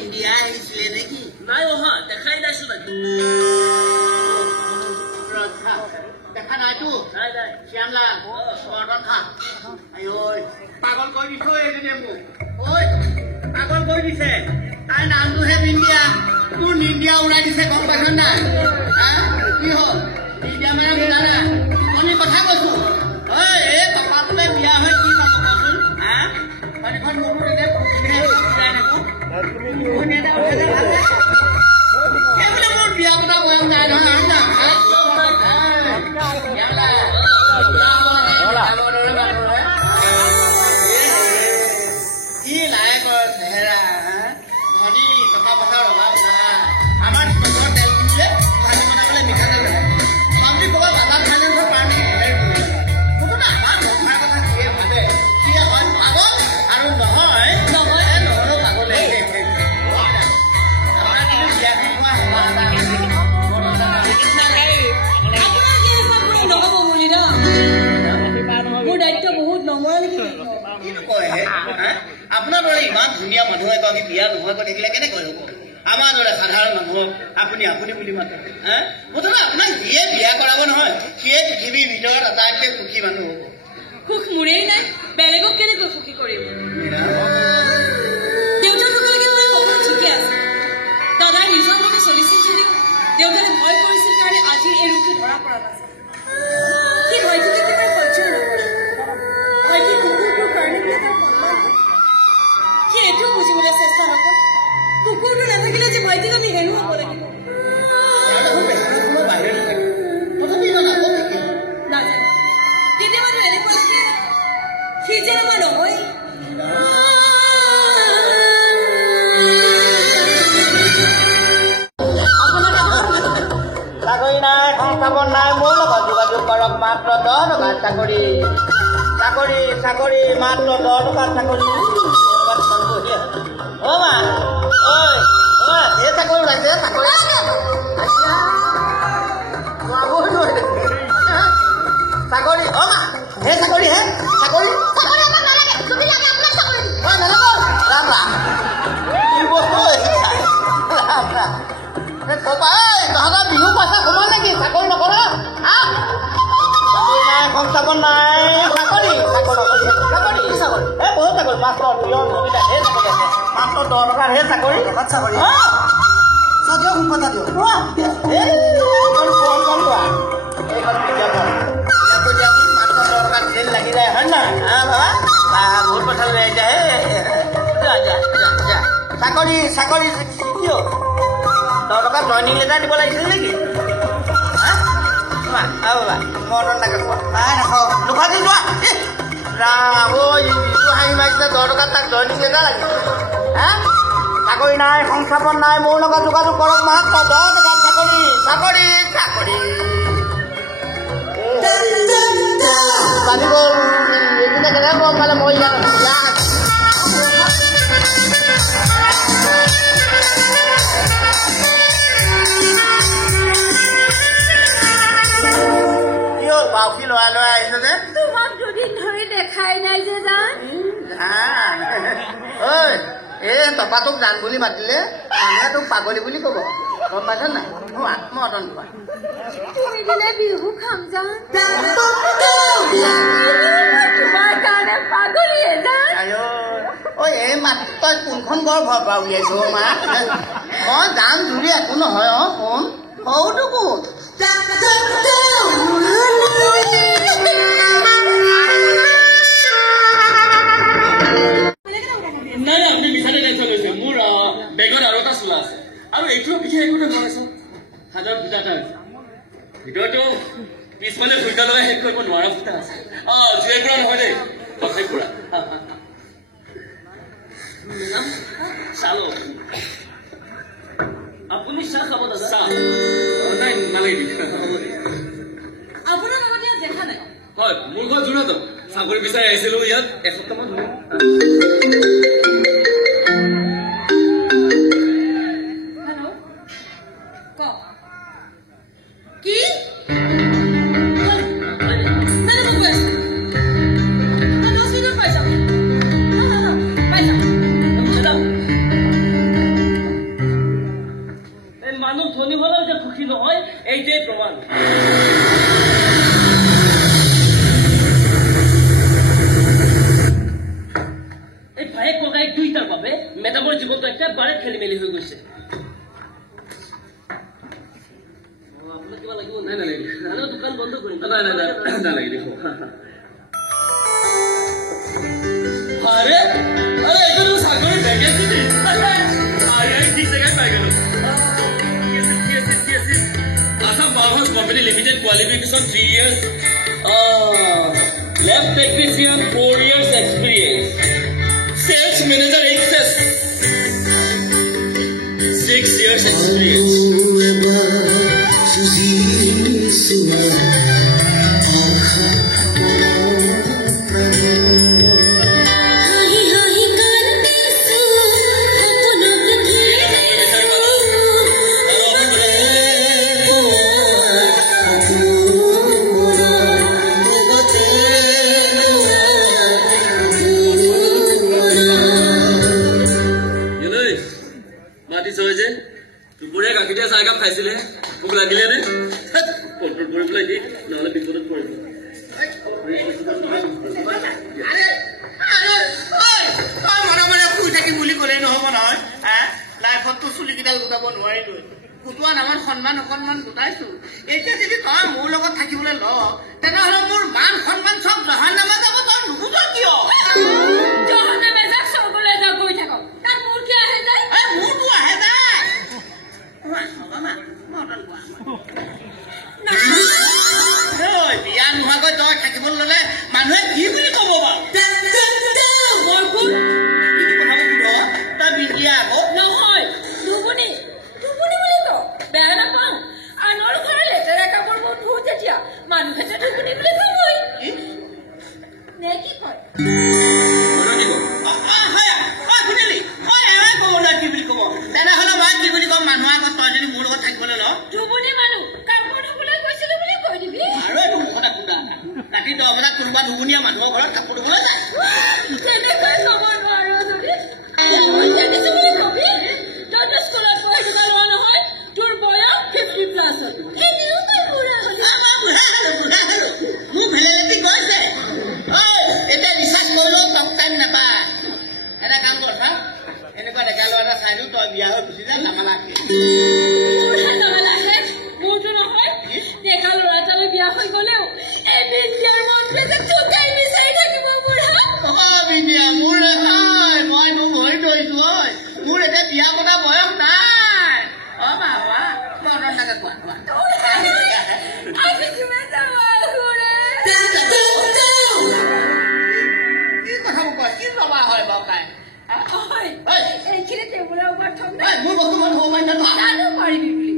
India আহিছিলে নেকি নাই অহা দেখাই নাইছো তাকে দেখা নাইতো নাই নাই শ্যামলাল মৰ্ডন খা আই পাগল কৈ দিছো এইজনীয়ে মোক ঐ পাগল কৈ দিছে তাই নামটোহে নিন্দিয়া তোৰ নিন্দিয়া উৰাই দিছে গম পাইছ নাই কি হ'ল নিন্দিয়া মানে বুজানা আমি কথা কৈছো ঐ এই টকাটোলে বিয়া হৈ কি পাব কচোন এখন মোৰো এতিয়া মোৰ বিয়া পতা বয়স নাই নহয় কি লাইকৰ চেহেৰা ধনী টকা পইচাৰ অভাৱ নাই আমাৰ তেল কিনিলে ভাজি বনাবলৈ মিঠাতেল আপুনি ক'ৰবাত বাদাম খালে পাৰ কোনো আমাৰ কথা কথা কিয়ে ভাবে কি হয় পাগল আৰু নহয় নহ'লেও পাগলে আপোনাৰ কিন্তু বিয়া খোৱা আপোনাৰ দৰে ইমান ধুনীয়া মানুহ এগৰাকী বিয়া নোহোৱাকৈ থাকিলে কেনেকৈ হ'ব আমাৰ দৰে সাধাৰণ মানুহক আপুনি আপুনি বুলি মাতে মুঠতে আপোনাক যিয়ে বিয়া কৰাব নহয় সিয়ে পৃথিৱীৰ ভিতৰত আটাইতকৈ সুখী মানুহ হ'ব সুখ মোৰেই নাই বেলেগক কেনেকৈ সুখী কৰিব দেউতা থকালৈকে মই বহুত সুখী আছো দাদাই নিজৰ মতে চলিছিল যদিও দেউতাই ভয় কৰিছিল কাৰণে আজি এই ৰূপটো ধৰা পৰা নাছিল সি হয়তো কেতিয়াবা সহ্য নকৰে হয়তো কুকুৰটোৰ কাৰণে সি এইটোও বুজিবলৈ চেষ্টা নকৰে কুকুৰটো নাথাকিলে যে ভাইটিক আমি হেৰুৱাব লাগিব নাজানো কেতিয়াবাতো এনেকুৱা লাগে সি যে আমাৰ নহয় চাকৰি নাই সংস্থাপন নাই মোৰ লগত যোগাযোগ কৰক মাত্ৰ 10 টকাৰ চাকৰি চাকৰি চাকৰি মাত্ৰ 10 টকাৰ চাকৰি অ মা ঐ এই চাকৰি ওলাইছে চাকৰি চাকৰি অ মা হে চাকৰি হে চাকৰি তহঁতৰ বিহু পইচা সোমাল নেকি চাকৰি নকৰা চাকৰি নাই সংস্থাপন নাই চাকৰি চাকৰি চাকৰি এই বহুত চাকৰি মাত্ৰ পিয়ন সুবিধা ঢেৰ চাকৰি আছে মাত্ৰ 10 টকাৰ হে চাকৰি চাকৰি চাকৰি সোনকালে দিয়ক মাত্ৰ 10 টকা জেল লাগি যায় হয় নহয় বহুত পইচা লৈ যায় চাকৰি চাকৰি কিয় 10 টকা জইনিং লেটাৰ দিব লাগিছিল নেকি মৰ্ডন লাগে নাই নাখাওঁ নোখোৱাদি যোৱা ৰাম ঐ যিটো হাঁহি মাৰিছিলে 10 টকাত তাক জইনিং লেটাৰ লাগিছিল চাকৰি নাই সংস্থাপন নাই মোৰ লগত যোগাযোগ কৰক মাত্ৰ 10 টকাত চাকৰি চাকৰি চাকৰি বাজি গ'ল এইপিনে কেনেকৈ গম পালে মই ইয়াত বাউসী লৰাই লৰাই আহিছে যে তোমাক দুদিন ধৰি দেখাই নাই যে জান ঐ এই টপাটোক জান বুলি মাতিলে মানুহে তোক পাগলী বুলি ক'ব গম পাইছ নাই মৰ্ডন খোৱা তুমি দিলে বিহু খাম জান তোমাৰ কাৰণে পাগলীয়ে জান ঐ এই মাত তই কোনখন ঘৰ ঘৰ পৰা উলিয়াইছ মা মই যাম জুৰি একো নহয় কোন সৰুটো কোন নাই আপুনি বিচাৰে টেনচন লৈছে মোৰ বেগত আৰু এটা চোলা আছে আৰু এইটো বিশেষ একো নহয় হাজাৰ ফুটা এটা আছে ভিতৰতো পিছফালে ফুটা লগাই শেষ কৰিব নোৱাৰা ফুটা আছে জীয়েকুৰা নহয় দেই লক্ষীপুৰা চালো আপুনি চাহ খাব দাদা চাহ নাই নালাগে আপোনাৰ লগত ইয়াত দেখা নাই হয় মোৰ ঘৰত জোৰাটো চাকৰি বিচাৰি আহিছিলো ইয়াত এসপ্তাহমান হেল্ল' ক কি এটা মোৰ জীৱনটো একেবাৰে খেলি মেলি হৈ গৈছে আপোনাক কিবা লাগিব নাই নালাগে দোকান বন্ধ কৰিম নাই নালাগে দেখো আরে আরে এগুলো সাগরে ভ্যাকেন্সি দিন আরে ঠিক জায়গায় পাই গেল Assam Powerhouse Company Limited qualification 3 years lab technician 4 years experience sales manager excess 6 years experience খাইছিলে মোক লাগিলে নে কন্ট্ৰোল কৰি পেলাই দি নহলে বিপদত পৰিব শুই থাকিম বুলি ক'লে নহ'ব নহয় লাইফততো চুলিকেইডাল গোটাব নোৱাৰিলো কুটোৱা নামৰ সন্মান অকণমান গোটাইছো এতিয়া যদি তই মোৰ লগত থাকিবলৈ ল তেনেহ'লে মোৰ মান সন্মান চব জহাৰ নামা যাব তই নুবুজ কিয় মোৰতো আহে যায় বিয়া নোহোৱাকৈ তই থাকিবলৈ ললে মানুহে কি বুলি কব বাৰু তই বিয়া আকৌ নহয় দুগুণি বুলি ক বেয়া নাপাওঁ আনৰ ঘৰৰ লেতেৰা কাপোৰ মোৰ ধুও যেতিয়া মানুহে যে দুগুণি বুলি কবই নে কি কয় তেনেহলে মই কি বুলি কম মানুহৰ আগত তই যদি মোৰ লগত থাকিবলৈ ল দুগুণি মানুহ কাপোৰ ধুবলৈ গৈছিলো বুলি কৈ দিবি আৰু এইটো মুখত ফুটা ৰাতি 10 বজাত কোনোবা দুগুণীয়া মানুহৰ ঘৰত কাপোৰ ধুবলৈ যায় তেনেকৈ ক'ব নোৱাৰো যদি বুলি কবি তইতো স্কুলত পঢ়ি দিব লোৱা নহয় তোৰ বয়স 50 প্লাছ এনেও তই বুঢ়া হলি মোৰ ভেলেটি গৈছে এতিয়া বিশ্বাস কৰিলেও টক টাইম নাপায় এটা কাম কৰ এনেকুৱা ডেকা ল'ৰা এটা চাই দিওঁ তই বিয়া হৈ গুচি যা নামালাকে মোৰতো নহয় ডেকা ল'ৰা এটালৈ বিয়া হৈ গলেও এই বিদ্যাৰ মন্ত্ৰী যে চুকাই বিচাৰি থাকিব বুঢ়া বিদ্যা মোৰ নহয় মই ভৰি ধৰিছো মোৰ এতিয়া বিয়া পতা বয়স নাই বাবা মনত থাকে কোৱা কি কথাবোৰ কয় কি জমা হয় বাৰু তাই এইখিনি টেবুলৰ ওপৰত থম মোৰ বৰ্তমান হ'ব পাৰিবি বুলি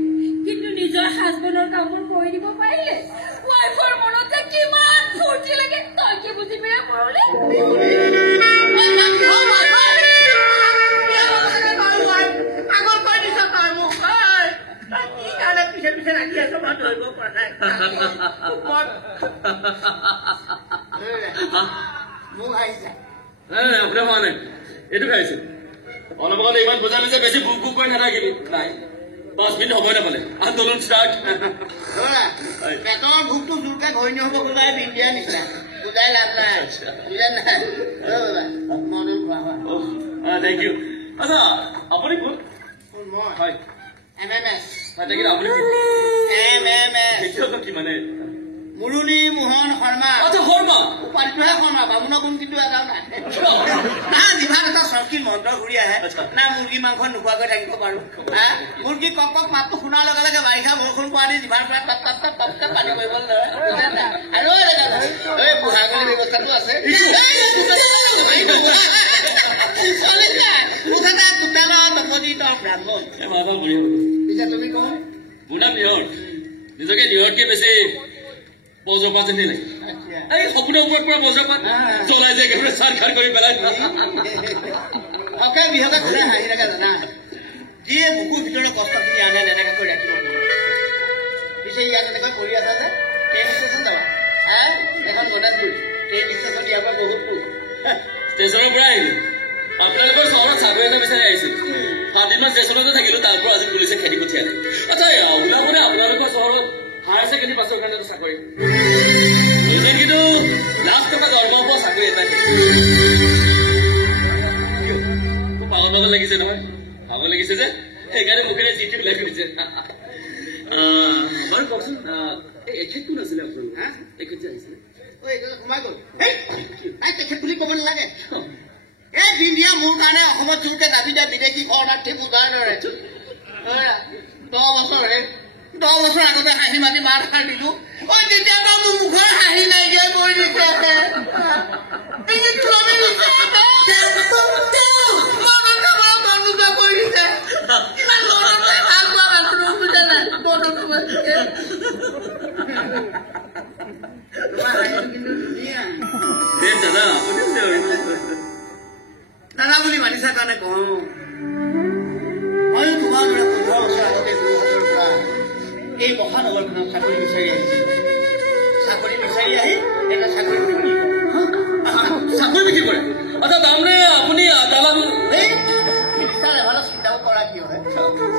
কিন্তু নিজৰ হাজবেণ্ডৰ কামবোৰ কৰি দিব পাৰিলে ৱাইফৰ মনত কিমান ফূৰ্তি লাগে তই কি বুজি পেৰে পৰলে আগৰ কৈ দিছ তই মোক কি কাৰণে পিছে পিছে ৰাখি আছ মই ধৰিব পৰা নাই মোক আহিছে আপোনাৰ হোৱা নাই এইটো খাইছো অলপ আগতে ইমান বুজালি যে বেছি বুক বুক কৰি নাথাকিবি নাই 5 মিনিট সময় নাপালে আন্দোলন ষ্টাৰ্ট পেটৰ ভোকটো জোৰকে ঘূৰি নহব বুজাই বিদ্যা নিচিনা বুজাই লাভ নাই বুজা নাই মনত খোৱা থেংক ইউ আচ্ছা আপুনি কোন মই হয় MMS আপুনি কি মানে মুৰুলী মোহন শৰ্মা আচ্ছা শৰ্মা উপাধিটোহে শৰ্মা বামুণৰ গুণ কিন্তু এটাও নাই জিভাত এটা চৰকি মন্ত্ৰ ঘূৰি আহে না মুৰ্গী মাংস নোখোৱাকৈ থাকিব পাৰো মুৰ্গী কক কক মাতটো শুনাৰ লগে লগে বাৰিষা বৰষুণ পোৱা দি জিভাৰ পৰা টপকে পানী কৰিবলৈ ধৰে আৰু বুঢ়াগলী ব্যৱস্থাটো আছে তুমি কওঁ বুঢ়া নিয়ৰ নিজকে নিয়ৰতকে বেছি বজ্ৰপাত যেনে লাগে এই সপোনৰ ওপৰত পৰা বজ্ৰপাত জ্বলাই যায় একেবাৰে চাৰ খাৰ কৰি পেলাই অকে বিহকে ঘূৰাই হাঁহি থাকে জানা যিয়ে বুকুৰ ভিতৰত কষ্টখিনি আনে তেনেকৈ ৰাখিব পিছে ইয়াত এনেকৈ কৰি আছে যে ট্ৰেইন ষ্টেচন যাবা এখন গণাজুৰি ট্ৰেইন ষ্টেচন ইয়াৰ পৰা বহুত দূৰ ষ্টেচনৰ পৰা আহিলো আপোনালোকৰ চহৰত চাকৰি এটা বিচাৰি আহিছিল 7 দিনমান ষ্টেচনতে থাকিলো তাৰ পৰা আজি পুলিচে খেদি পঠিয়ালে আচ্ছা ওলাবনে আপোনালোকৰ চহৰত হায়াৰ ছেকেণ্ডেৰী পাছৰ কাৰণে চাকৰি কিন্তু লাখ টকা দৰমহা পোৱা চাকৰি এটা ভাগৰ লাগিছে নহয় ভাগৰ লাগিছে যে সেইকাৰণে মুখেৰে চিঠি ওলাই ফুৰিছে বাৰু কওকচোন এখেত কোন আছিলে আপোনাৰ হা এখেত যে আহিছিলে সোমাই গ'ল তেখেত বুলি ক'ব নালাগে এই বিন্দিয়া মোৰ কাৰণে অসমত জোৰকে দাবী দিয়া বিদেশী শৰণাৰ্থী বুজাৰ দৰে 10 বছৰ আগতে হাঁহি মাতি মাৰ খাই দিলো তেতিয়া মোৰ মুখৰ হাঁহি নাইকিয়া কৰি দিছে দাদা বুলি মাতিছা কাৰণে কওঁ মই তোমাৰ দৰে 15 বছৰ আগতে এই মহানগৰখনত চাকৰি বিচাৰি আহিছো চাকৰি বিচাৰি আহি এটা চাকৰি বিক্ৰী কৰে আচ্ছা তাৰমানে আপুনি বিচাৰ এভালো চিন্তাও কৰা কি হয়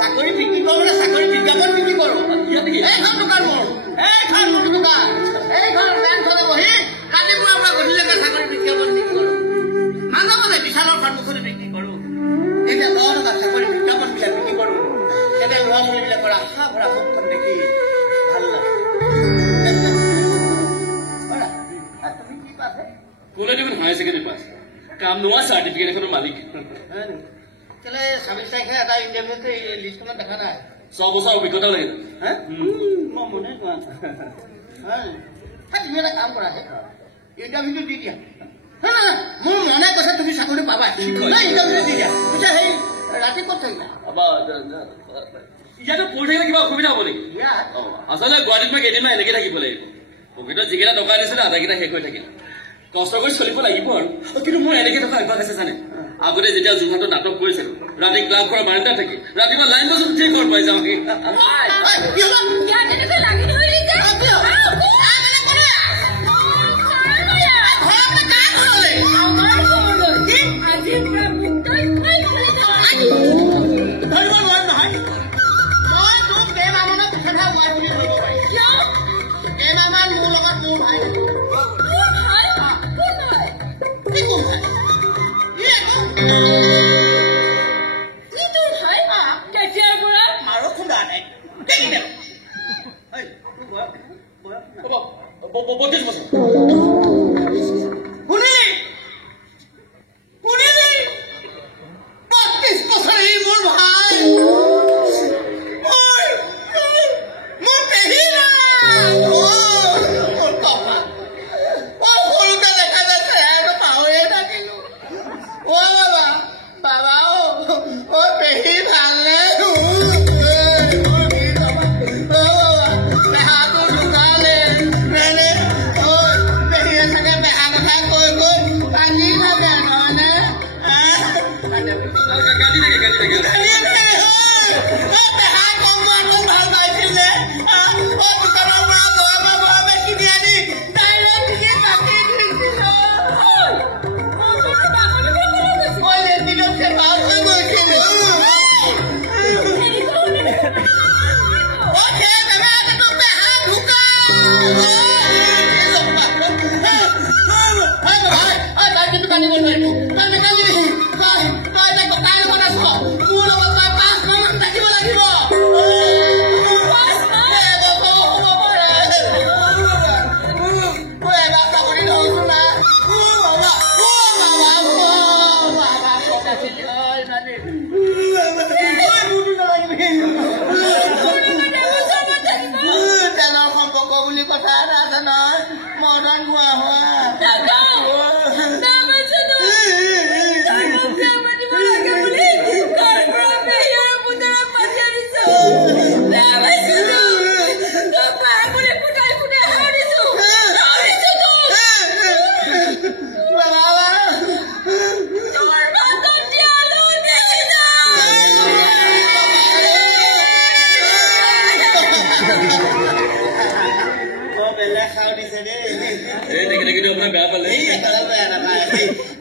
চাকৰি বিক্ৰী কৰোঁ চাকৰি বিজ্ঞাপন বিক্ৰী কৰোঁ এইখন দোকান মোৰ এইখন মোৰ দোকান এইখন বেংকখনে বহি ৰাতিপুৱাৰ পৰা গধূলিলৈকে চাকৰি বিজ্ঞাপন বিক্ৰী কৰোঁ মাজে মাজে বিশালৰ সন্মুখতে বিক্ৰী কৰোঁ এতিয়া 10 টকা চাকৰি বিজ্ঞাপনবিলাক বিক্ৰী কৰোঁ এতিয়া ল'ৰা ছোৱালীবিলাকৰ আশা ভৰা মুখখন দেখি ভাল লাগে তুমি কি পাছে কোনে দেখোন হায়াৰ ছেকেণ্ডেৰী পাছ কাম নোহোৱা চাৰ্টিফিকেট এখনৰ মালিক কেলে 26 তাৰিখে এটা ইণ্টাৰভিউতে লিষ্টখনত দেখা নাই 6 বছৰ অভিজ্ঞতা লাগে মই মনে কোৱা তুমি এটা কাম কৰা ইণ্টাৰভিউটো দি দিয়া মোৰ মনে কৈছে তুমি চাকৰি পাবা ইণ্টাৰভিউটো দি দিয়া পিছে সেই ৰাতি ক'ত থাকিবা ইয়াতে পঢ়ি থাকিলে কিবা অসুবিধা হ'ব নেকি আচলতে গুৱাহাটীত মই কেইদিনমান এনেকে থাকিব লাগিব পকেটত যিকেইটা টকা দিছিলে আধাকেইটা শেষ হৈ থাকিল কষ্ট কৰি চলিব লাগিব আৰু কিন্তু মোৰ এনেকে থকা অভ্যাস আছে জানে আগতে যেতিয়া যোৰহাটত নাটক কৰিছিলো ৰাতি ক্লাব ঘৰৰ বাৰাণ্ডাত থাকি ৰাতিপুৱা লাইন বাছত উঠিয়ে ঘৰ পাই যাওঁ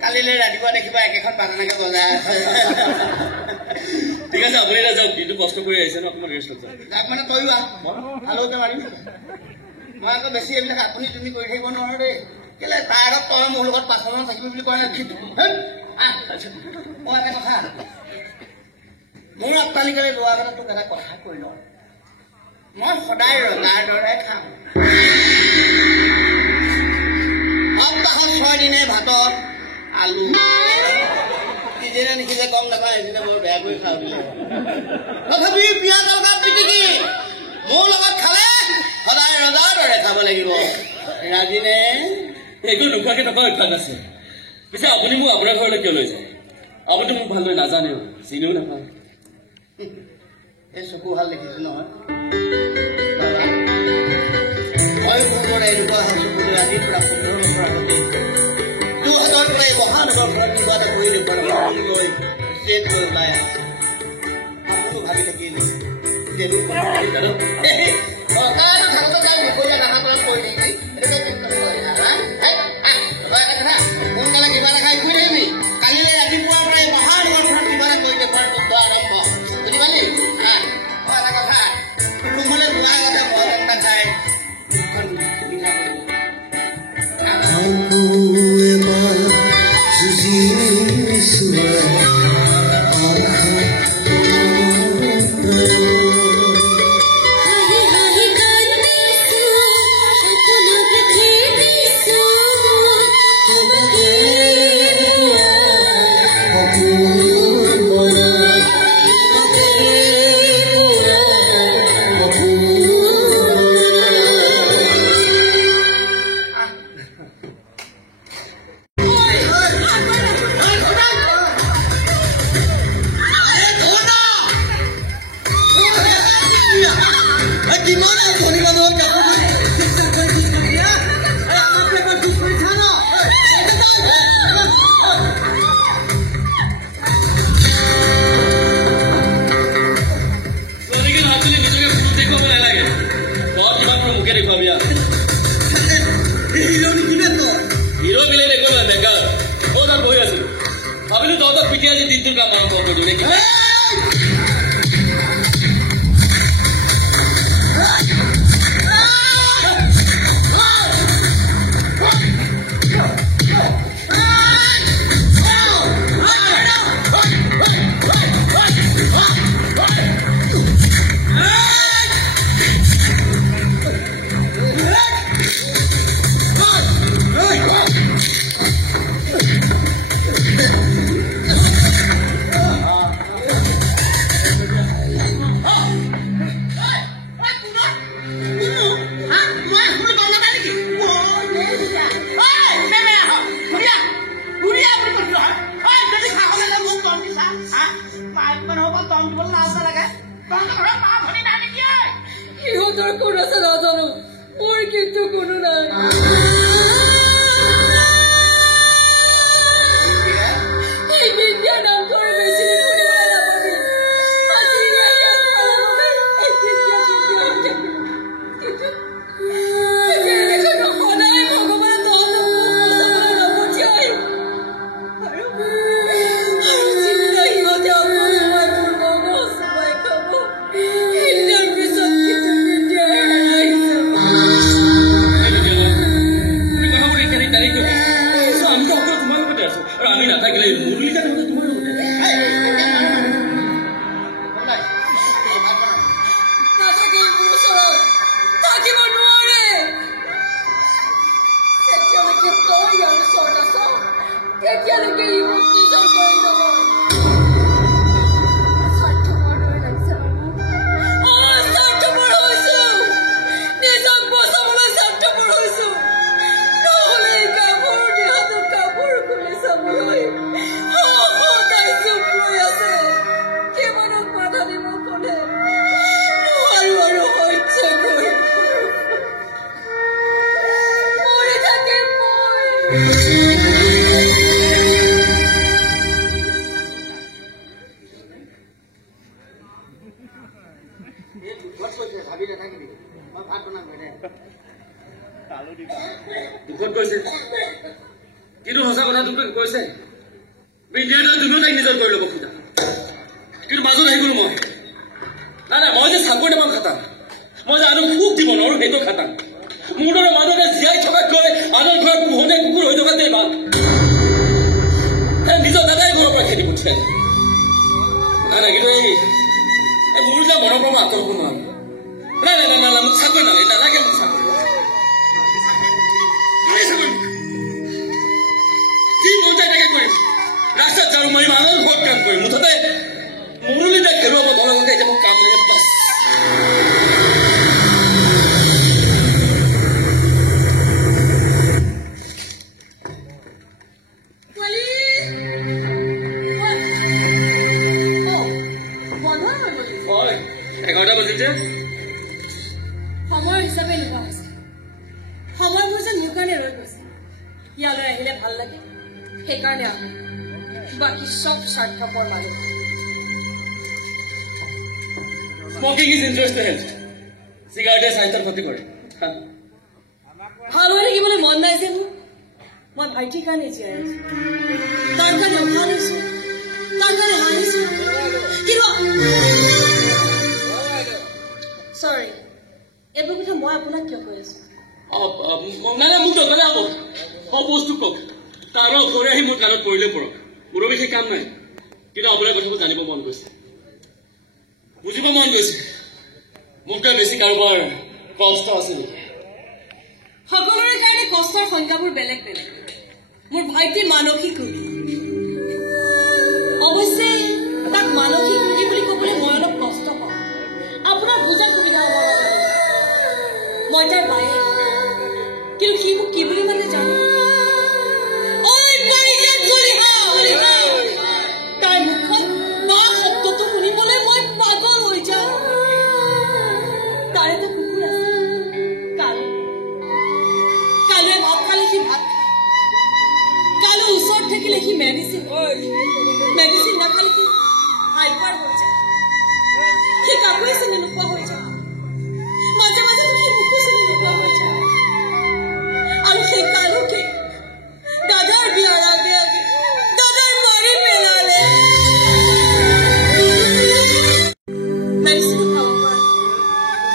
কালিলৈ ৰাতিপুৱা দেখিবা একেখন বাগানকে বজাই ঠিক আছে আপুনি যাওক দিনটো কষ্ট কৰি আহিছে ন অকণমান ৰেষ্ট লওক তাক মানে কৰিবা ভালকে মাৰিম মই আকৌ বেছি এইবিলাক আপুনি তুমি কৰি থাকিব নোৱাৰো দেই কেলে তাৰ আগত তই মোৰ লগত 5 মাহ থাকিব বুলি কোৱা নাই মই এটা কথা মোৰ অট্টালিকালৈ লোৱাৰ আগতে তোক এটা কথা কৈ লওঁ মই সদায় ৰঙাৰ দৰে খাওঁ সপ্তাহত 6 দিনে ভাতত আলু সিজেনে নিসিজে গম নাপায় সেইদিনা বৰ বেয়া কৰি খাওঁ দিলে তথাপি পিঁয়াজ লগা পিটিকি মোৰ লগত খালে সদায় ৰজাৰ দৰে খাব লাগিব ৰাজিনে একো নোখোৱাকৈ থকা অভ্যাস আছে পিছে আপুনি মোক আপোনাৰ ঘৰলৈ কিয় লৈ যায় আপুনি মোক ভালদৰে নাজানেও চিনিও নাপায় এই চকু ভাল দেখিছো নহয় মই মোৰ এনেকুৱা চকুলৈ আজিৰ পৰা 15 বছৰ আগতে তোৰ হাতৰ পৰা এই মহানগৰ ঘৰত কিবা এটা কৰি দেখুৱাই ষ্টেট লৈ ওলাই আপুনিও ভাবি থাকিল সোনকালে কিবা এটা খাই শুই থাকিবি কালিলৈ ৰাতিপুৱাৰ পৰা এই মহানগৰ ঘৰত কিবা এটা কৰি দেখুৱাই যুদ্ধ আৰম্ভ বুজি পালি এটা কথা ৰুমলৈ বোৱা কথা বৰ নাখায় নিজৰ দাদাই ঘৰৰ পৰা খেদি পঠিয়ালে নাই কিন্তু এই মোৰ যে মনৰ পৰা আঁতৰ হ'ব নোৱাৰো নাই মোক চাকৰি নালাগে মোক চাকৰি যি মন যায় তাকে কৰিম ৰাস্তাত ঝাৰু মাৰিম আনৰ ঘৰত কাম কৰিম মুঠতে মুৰলীতে ঘেৰুৱাব ধৰক এতিয়া মোক কাম নাই বাছ সময় হিচাপে নোহোৱা হৈছে সময়বোৰ যেন মোৰ কাৰণে ৰৈ গৈছে ইয়ালৈ আহিলে ভাল লাগে সেইকাৰণে আহোঁ বাকী চব স্বাৰ্থপৰ মানুহ স্মকিং ইজ ইণ্টাৰেষ্টেড চিগাৰেটে স্বাস্থ্যৰ ক্ষতি কৰে ভাল হৈ থাকিবলৈ মন নাই যে মোৰ মই ভাইটিৰ কাৰণে জীয়াই আছো তাৰ কাৰণে উশাহ লৈছো তাৰ কাৰণে হাঁহিছো কিন্তু চৰি এইবোৰ কথা মই আপোনাক কিয় কৈ আছো নাই মোক দৰকাৰ হ'ব সব বস্তু কওক তাৰ ঘৰে আহি মোৰ কাণত পৰিলে পৰক মোৰো বেছি কাম নাই কিন্তু আপোনাৰ কথাবোৰ জানিব মন গৈছে বুজিব মন গৈছে মোতকৈ বেছি কাৰোবাৰ কষ্ট আছে নেকি সকলোৰে কাৰণে কষ্টৰ সংখ্যাবোৰ বেলেগ বেলেগ মোৰ ভাইটিৰ মানসিক ৰোগী অৱশ্যে তাক মানসিক ৰোগী বুলি ক'বলৈ মই অলপ কষ্ট পাওঁ আপোনাৰ বুজাৰ সুবিধা হ'ব মই তাৰ বায়ে কিন্তু সি মোক কি বুলি মানে জানো তাৰ মুখত বা শব্দটো শুনিবলৈ মই পাগল হৈ যাওঁ তাৰ এটা কুকুৰ আছে কালুৱে ভাত খালে সি ভাত খায় কালু ওচৰত থাকিলে সি মেডিচিন নাখালে সি হাইপাৰ হৈ যায় সি কাকোৱে চিনি নোপোৱা হৈ যায় মাজে মাজে সি মোকো চিনি নোপোৱা হৈ যায় আৰু সেই কালুকে দাদাৰ বিয়াৰ আগে আগে দাদাই মাৰি পেলালে মেডিচিন খাব পাৰে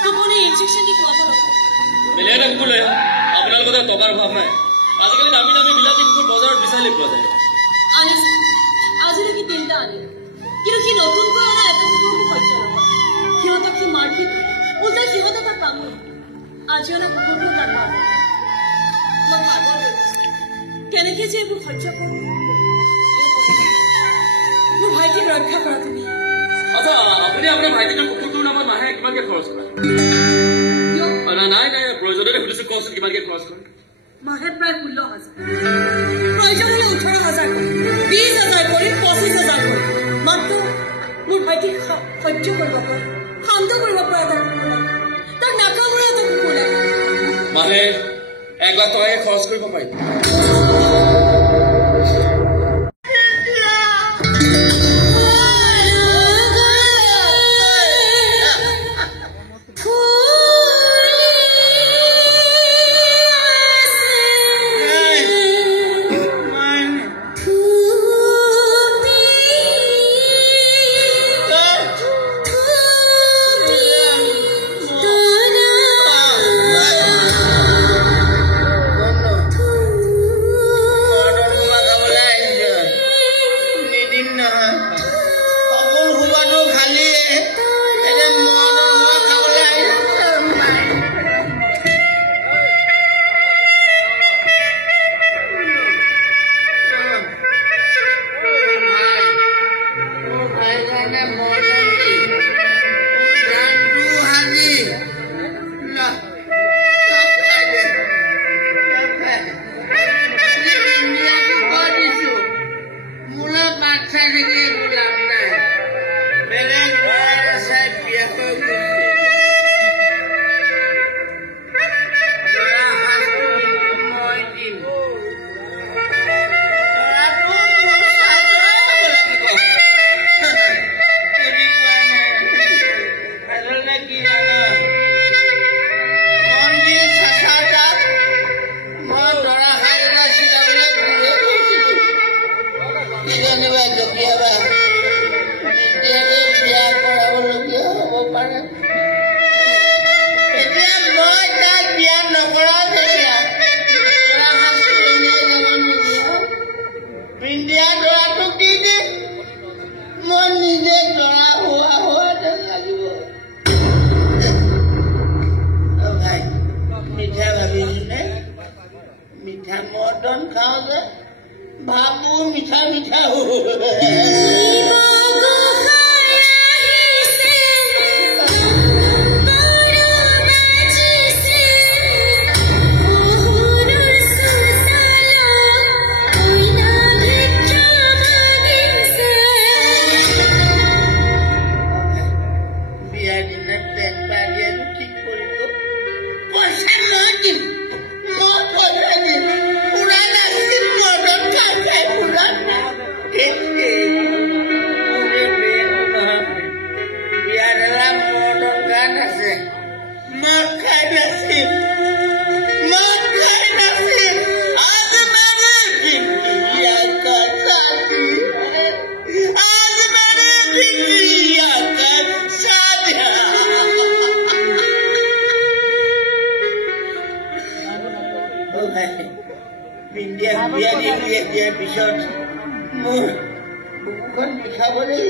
টোপনি ইনজেকশ্যন দি খুৱাব লাগিব বেলেগ কুকুৰে আপোনালোকৰ টকাৰ অভাৱ নাই আজিকালি দামী দামী বিলাতী কুকুৰ বজাৰত বিচাৰি পোৱা যায় আনিছো আজিলৈকে 3টা আনিলো কিন্তু সি নতুনকৈ অহা এটা কুকুৰ মোক সহ্য নকৰে সিহঁতক সি মাৰপিট উল্টাই সিহঁতে তাক কামোৰে আজি অনা কুকুৰটো তাক মাৰে মই পাগল হৈ গৈছো কেনেকে যে এইবোৰ সহ্য কৰো মোৰ ভাইটিক ৰক্ষা কৰা তুমি আচ্ছা আপুনি আপোনাৰ ভাইটিটোৰ কুকুৰটোৰ নামত মাহে কিমানকে খৰচ কৰে নাই প্ৰয়োজনতে সুধিছো কওকচোন কিমানকে খৰচ কৰে মাহে প্ৰায় 16,000 প্ৰয়োজন হলে 18,000 20,000 কৰি 25,000 কৰি মাত্ৰ মোৰ ভাইটিক সহ্য কৰিব পৰা শান্ত কৰিব পৰা এটা কুকুৰ লাগে তাক নাকামোৰা এটা কুকুৰ লাগে মাহে 1 লাখ টকাকে খৰচ কৰিব পাৰি Dia biar para orang dia apa para দোকান আছে মদ খাই নাছিল মদ খাই নাছিল আজ মানে বিয়া কাটি আজ মানে বিয়া কাটি বিন্দিয়া বিয়া দিয়ে দিয়াৰ পিছত মোৰ বুকুখন বিষাবলৈ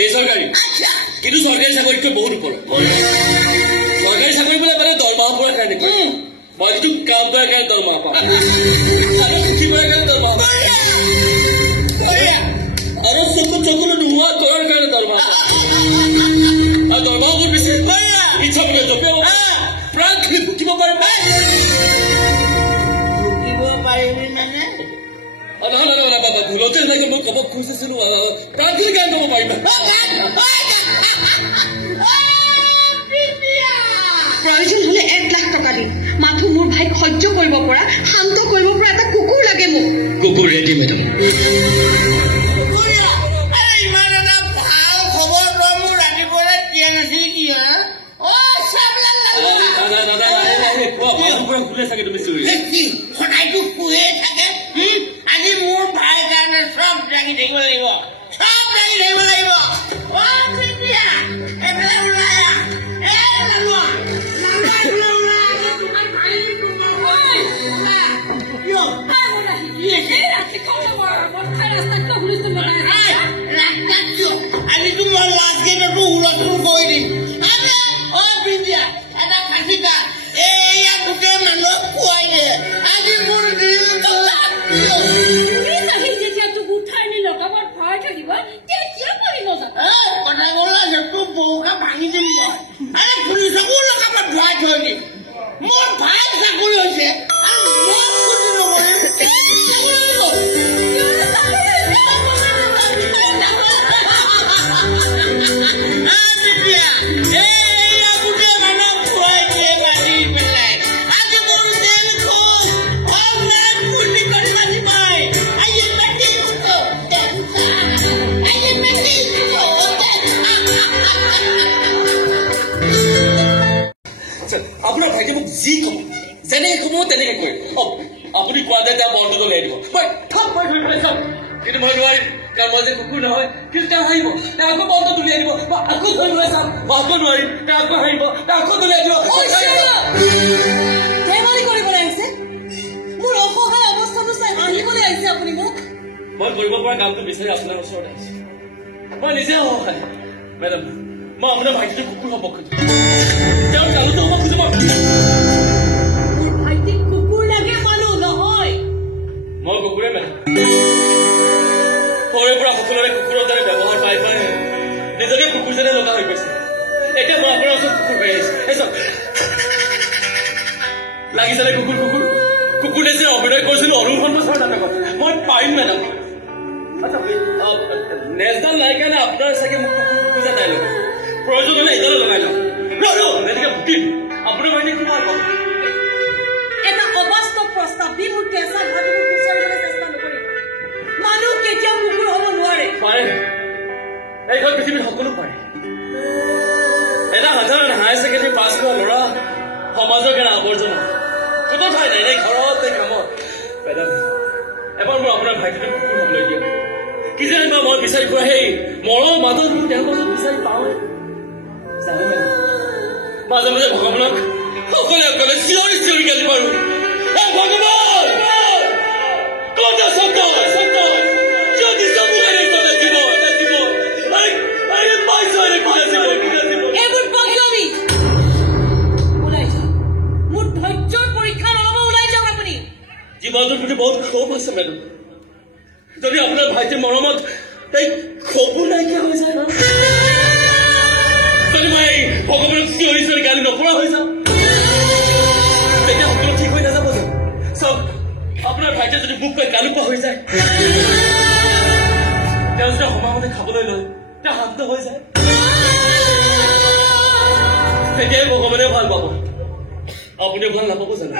বেচৰকাৰী কিন্তু চৰকাৰী চাকৰিতকৈ বহুত ওপৰত চৰকাৰী চাকৰি বোলে মানে দৰমহা পোৱাৰ কাৰণে মই যিটো কাম কৰাৰ কাৰণে দৰমহা পাওঁ আৰু শিকিবৰ কাৰণে দৰমহা পাওঁ আৰু চকুলো নোহোৱা কৰাৰ কাৰণে দৰমহা পাওঁ আৰু দৰমহা বহুত বেছি ইচ্ছা কৰিব জপিয়াব প্ৰাণ খিনি ফুকিব পাৰে ভুলতে এনেকে মই কব খুজিছিলো প্ৰাণখিনি গান গাব পাৰিম প্ৰয়োজন হলে 1 লাখ টকা দিম মাথো মোৰ ভাইক সহ্য কৰিব পৰা শান্ত কৰিব পৰা এটা কুকুৰ লাগে মোক কুকুৰ ৰেডি মেডাম ইমান এটা ভাল খবৰ তই মোৰ ৰাতিপুৱাই দিয়া নাছিল কি সদায়তো শুয়ে থাকে আজি মোৰ ভাইৰ কাৰণে চব দাঙি থাকিব লাগিব আজি তোমাৰ লাষ্ট গেটতো হুলস্থুল কৰি দিম বিন্দিয়া এটা খাচিকা এয়া গোটেই মানুহক খুৱাই দিয়ে আজি মোৰ দিন কথা কলে সেইটো বৌকে ভাঙি দিম মই আৰে ঘূৰি চাকো লগাবত ভৰাই থৈ দিম মোৰ ভাই চাকৰি হৈছে আৰু মই আপোনাৰ ভাইটি মোক যি কব যেনেকে কব তেনেকে কৰিম আপুনি কোৱা দে তেওঁ বন্ধ লৈ দিব কিন্তু মই নোৱাৰিম কাৰণ মই যে কুকুৰ নহয় কিন্তু তেওঁ হাৰিব তেওঁ আকৌ বন্ধ তুলিয়াই দিব আকৌ ধৰিবলৈ চাম মই আকৌ নোৱাৰিম তেওঁ আকৌ হাৰিব তেওঁ আকৌ তুলিয়াই দিব ধেমালি কৰিবলৈ আহিছে মোৰ অসহায় অৱস্থাটো চাই আহিবলৈ আহিছে আপুনি মোক মই কৰিব পৰা কামটো বিচাৰি আপোনাৰ ওচৰত আহিছো মই নিজে অসহায় মেডাম মই আপোনাৰ ভাইটিটো কুকুৰ হ'ব খুজিম তেওঁৰ কামটো হ'ব খুজিব মোৰ ভাইটিক কুকুৰ লাগে মানুহ নহয় মই কুকুৰে মেডাম সৰুৰে পৰা সকলোৰে কুকুৰৰ দৰে ব্যৱহাৰ পাই পাই নিজকে কুকুৰ যেনে লগা হৈ গৈছে এতিয়া মই আপোনাৰ ওচৰত কুকুৰ হৈ আহিছো লাগিছেনে কুকুৰ কুকুৰ কুকুৰ নিচিনা অভিনয় কৰিছিলো অৰুণ সন্মুখৰ নাটকত মই পাৰিম মেডাম আচ্ছা নেজডাল নাই কাৰণে আপোনাৰ চাগে মোক কুকুৰ কুকুৰ যে তাই লগাই প্ৰয়োজন হলে এডালো লগাই লওঁ ভাবি মোৰ কেঁচা ভাবিবোৰ বিচাৰিবলৈ চেষ্টা নকৰিব মানুহ কেতিয়াও কুকুৰ হ'ব নোৱাৰে পাৰে এইখন পৃথিৱীত সকলো পাৰে এটা সাধাৰণ হায়াৰ ছেকেণ্ডেৰী পাছ কৰা ল'ৰা সমাজৰ কাৰণে আৱৰ্জনা কোনো ঠাই নাই এই ঘৰতে কামত মেডাম এবাৰ মোৰ আপোনাৰ ভাইটিটো কুকুৰ হ'বলৈ দিয়ক কিজানি বা মই বিচাৰি পোৱা সেই মৰম মাদকবোৰ তেওঁৰ মাজত বিচাৰি পাওঁ জানে মেডাম মাজে মাজে ভগৱানক অকলে অকলে চিঞৰি চিঞৰি গালি পাৰো ভগৱান ক'ত আছ কিয় দিছ মোক এনেকুৱা দেখিব পাইছো এনেকুৱা এইবোৰ বদনামী ওলাই যাওক মোৰ ধৈৰ্যৰ পৰীক্ষা নহ'ব ওলাই যাওক আপুনি জীৱনটোৰ প্ৰতি বহুত ক্ষোভ আছে মেডাম যদি আপোনাৰ ভাইটিৰ মৰমত তাই ক্ষোভো নাইকিয়া হৈ যায় যদি মই ভগৱানক চিঞৰি চিঞৰি গালি নপৰা হৈ যাওঁ তেতিয়া সকলো ঠিক হৈ নাযাব যে চাওক আপোনাৰ ভাইটিয়ে যদি মোক কৈ গালি পোৱা হৈ যায় তেওঁ যেতিয়া সময়মতে খাবলৈ লয় তেওঁ শান্ত হৈ যায় তেতিয়াই ভগৱানে ভাল পাব আপুনিও ভাল নাপাব জানো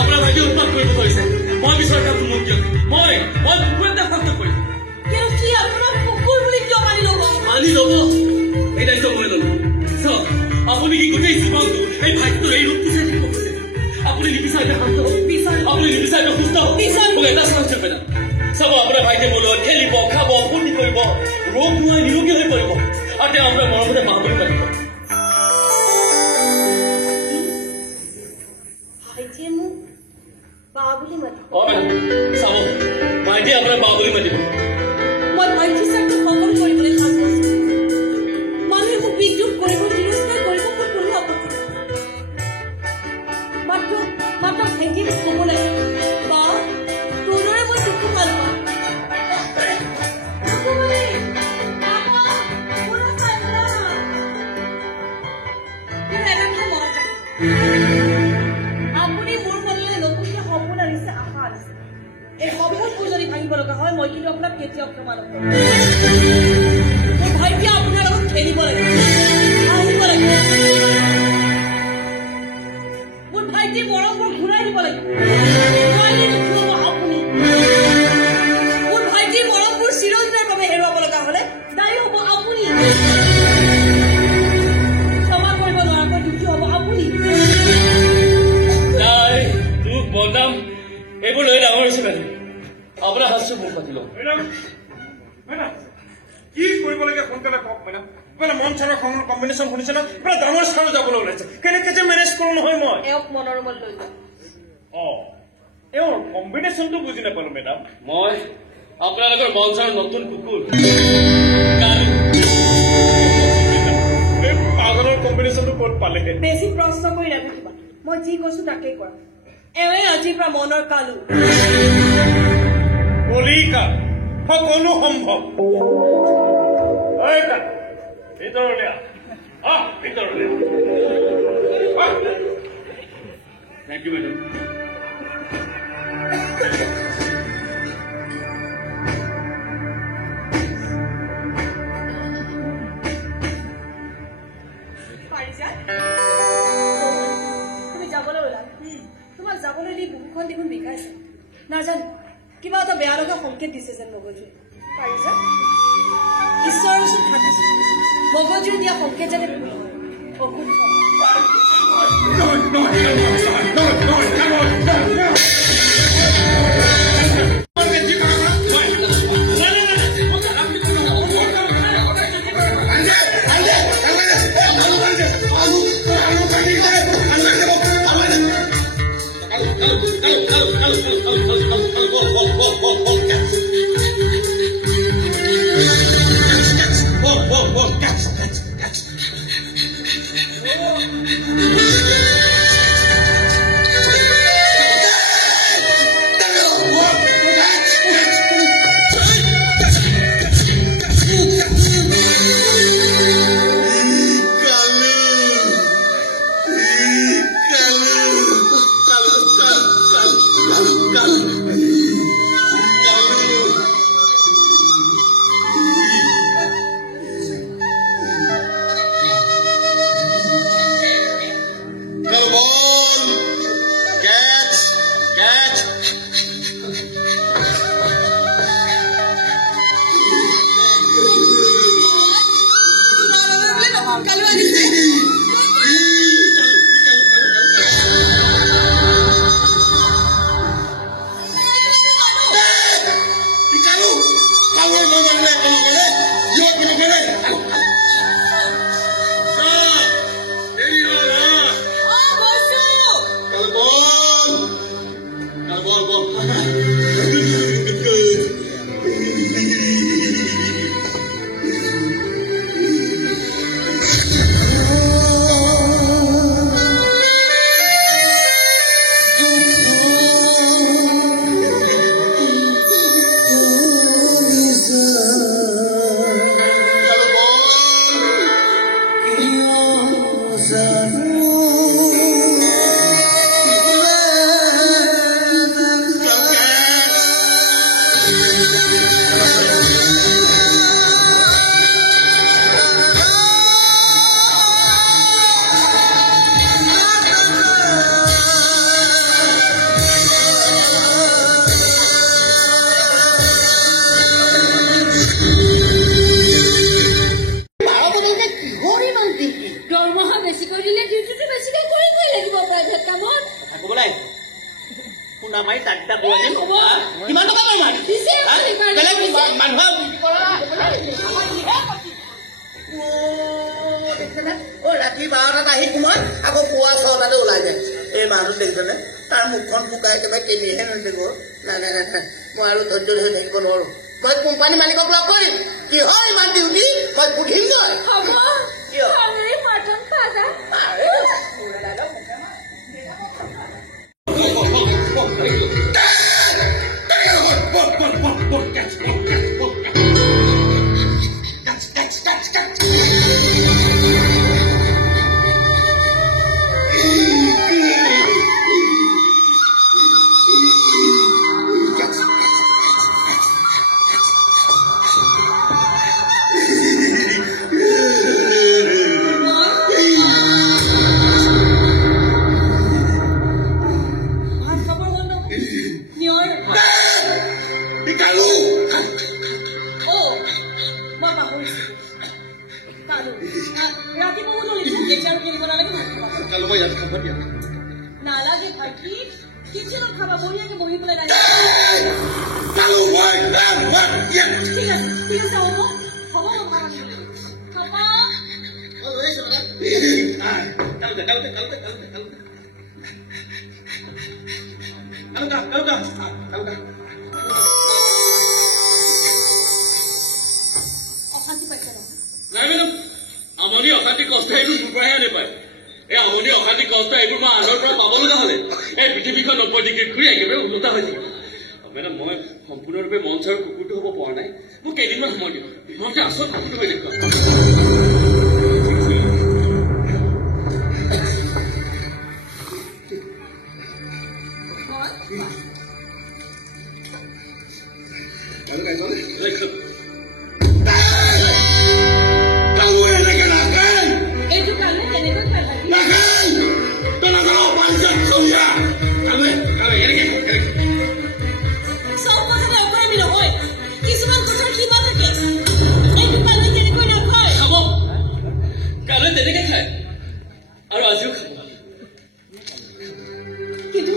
আপোনাৰ ভাইটিয়ে উৎপাত কৰিব পাৰিছে মই বিচৰা কামটো মোক দিয়ক মই কুকুৰ এটা শান্ত কৰিম কিন্তু কি আপোনাৰ কুকুৰ বুলি কিয় মানি ল'ব এই দায়িত্ব মই ল'লো চাওক আপুনি কি গোটেই জীৱনটো এই ভাইটিটো এই ৰূপ বিচাৰি থাকিব আপুনি নিবিচাৰে শান্ত আপুনি নিবিচাৰে সুস্থ মোক এটা চান্স দিয়ক মেডাম চাব আপোনাৰ ভাইটিয়ে মোৰ লগত খেলিব খাব ফূৰ্তি কৰিব ৰোগ নোহোৱাই নিৰোগী হৈ পৰিব আৰু তেওঁ আপোনাৰ মৰমতে মা বুলি মাতিব ভাইটিয়ে মোক বা বুলি মাতিব মেডাম চাব ভাইটিয়ে আপোনাৰ বা বুলি মাতিব মই ভাইটি চাকটো সকলো কৰিবলৈ সাজু আছো মানুহে মোক বিদ্ৰোহ কৰিব তিৰস্কাৰ কৰিব মোৰ কোনো আপত্তি মাত্ৰ ভাইটিয়ে মোক ক'ব লাগে বা তোৰ দৰে মই তোকো ভাল পাওঁ আপুনি মোৰ মনলৈ নতুনকৈ সপোন আনিছে আশা আনিছে এই সপোনবোৰ যদি ভাঙিব লগা হয় মই কিন্তু আপোনাক কেতিয়াও ক্ষমা নকৰোঁ মোৰ ভাইটিয়ে আপোনাৰ লগত খেলিব লাগে আহিব লাগে মোৰ ভাইটিৰ মৰমবোৰ ঘূৰাই দিব লাগে আপুনি মোৰ ভাইটিৰ মৰমবোৰ চিৰদিনৰ বাবে হেৰুৱাব লগা হলে দায়ী হ'ব আপুনি ক্ষমা কৰিব নোৱাৰাকৈ দুখী হ'ব আপুনি দুখ বদনাম এইবোৰ লৈ ডাঙৰ হৈছে মেডাম আপোনাৰ শাস্তি মোক পাতি লওক কি কৰিব লাগে সোনকালে কওক মেডাম মানে মন চাৰৰ কম্বিনেশ্যন শুনিছে ন মানে ডাঙৰ চাৰ যাবলৈ ওলাইছে কেনেকে যে মেনেজ কৰোঁ নহয় মই এওঁক মনৰ ৰুমত লৈ যাওক এওঁৰ কম্বিনেশ্যনটো বুজি নাপালো মেডাম মই আপোনালোকৰ মঞ্চৰ নতুন কুকুৰ এই পাগলৰ কম্বিনেশ্যনটো ক'ত পালেগে বেছি প্ৰশ্ন কৰি নাথাকিবা মই যি কৈছো তাকেই কৰা এওঁৱে আজিৰ পৰা মনৰ কালু কলিকা সকলো সম্ভৱ ভিতৰলৈ ভিতৰলৈ থেংক ইউ মেডাম তুমি যাবলৈ ওলা তোমাক যাবলৈ দি বুকুখন দেখোন বিষাইছে নাজানো কিবা এটা বেয়া লগা সংকেত দিছে যেন মগজুৱে পাৰিছা ঈশ্বৰৰ ওচৰত খাটিছে মগজুৱে দিয়া সংকেত যাতে ভুল হয় অকুল দেখিছেনে ৰাতি 12টাত আহি সোমাই আকৌ পুৱা 6টাতে ওলাই যায় এই মানুহটো দেখিছেনে তাৰ মুখখন শুকাই একেবাৰে কেনিহে হৈ যাব নাই নাই নাই মই আৰু ধৈৰ্য ধৰি থাকিব নোৱাৰো মই কোম্পানী মালিকক লগ কৰিম কি হয় ইমান ডিউটি মই সুধিম তই হ'ব কিয় আৰে মটন খাজা নালাগে ভাইটি কিচেনত খাবা বঢ়িয়াকে বহি পেলাই ঠিক আছে হ'ব হ'ব অশান্তি পাইছে নাই মেডাম আমনি অশান্তি কষ্ট এইবোৰ মোৰ পৰাহে আনি পায় এই আমনি অশান্তি কষ্ট এইবোৰ মই আগৰ পৰা পাব লগা হলে এই পৃথিৱীখন 90 ডিগ্ৰী ঘূৰি একেবাৰে ওলোটা হৈছে মেডাম মই সম্পূৰ্ণৰূপে মঞ্চৰ কুকুৰটো হ'ব পৰা নাই মোক কেইদিনমান সময় দিব মই যে আচল কুকুৰটো দেখুৱাম আৰু আজিও খাব কিন্তু